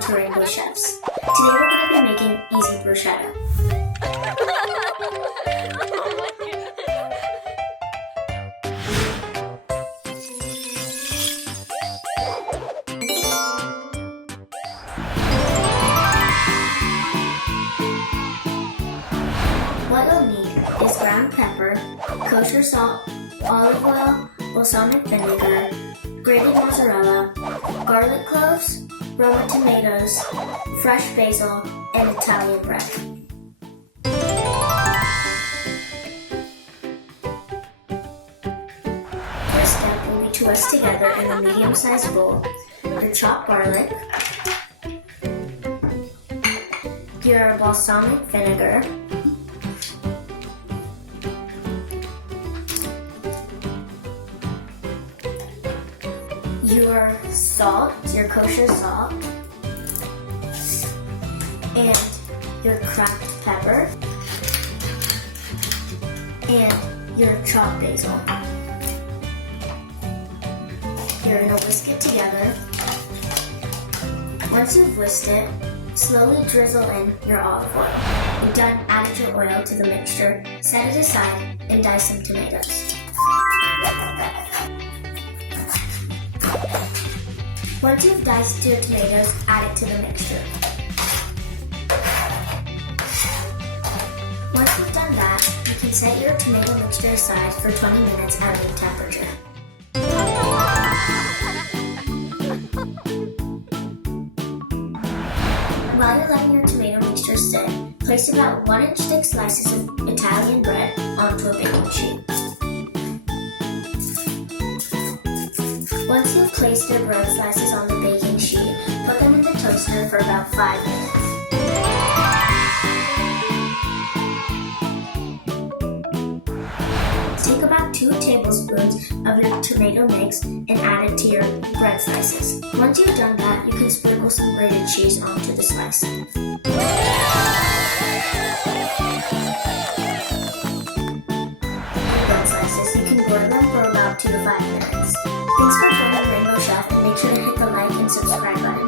welcome to Rainbow Chefs. Today we're going to be making easy bruschetta. What you'll need is ground pepper, kosher salt, olive oil, balsamic vinegar, grated mozzarella, garlic cloves, Roma tomatoes, fresh basil, and Italian bread. First step will be to whisk together in a medium-sized bowl your chopped garlic, your balsamic vinegar, your salt, your kosher salt, and your cracked pepper, and your chopped basil. You're going to whisk it together. Once you've whisked it, slowly drizzle in your olive oil. When done, add your oil to the mixture, set it aside, and dice some tomatoes. Once you've diced your tomatoes, add it to the mixture. Once you've done that, you can set your tomato mixture aside for 20 minutes at room temperature. While you're letting your tomato mixture sit, place about 1-inch thick slices of Italian bread onto a baking sheet. Once you've placed your bread slices on the baking sheet, put them in the toaster for about 5 minutes. Take about 2 tablespoons of your tomato mix and add it to your bread slices. Once you've done that, you can sprinkle some grated cheese onto the slice. Bread slices, you can boil them for about 2 to 5 minutes. Thanks for joining Rainbow Chef, and make sure to hit the like and subscribe button.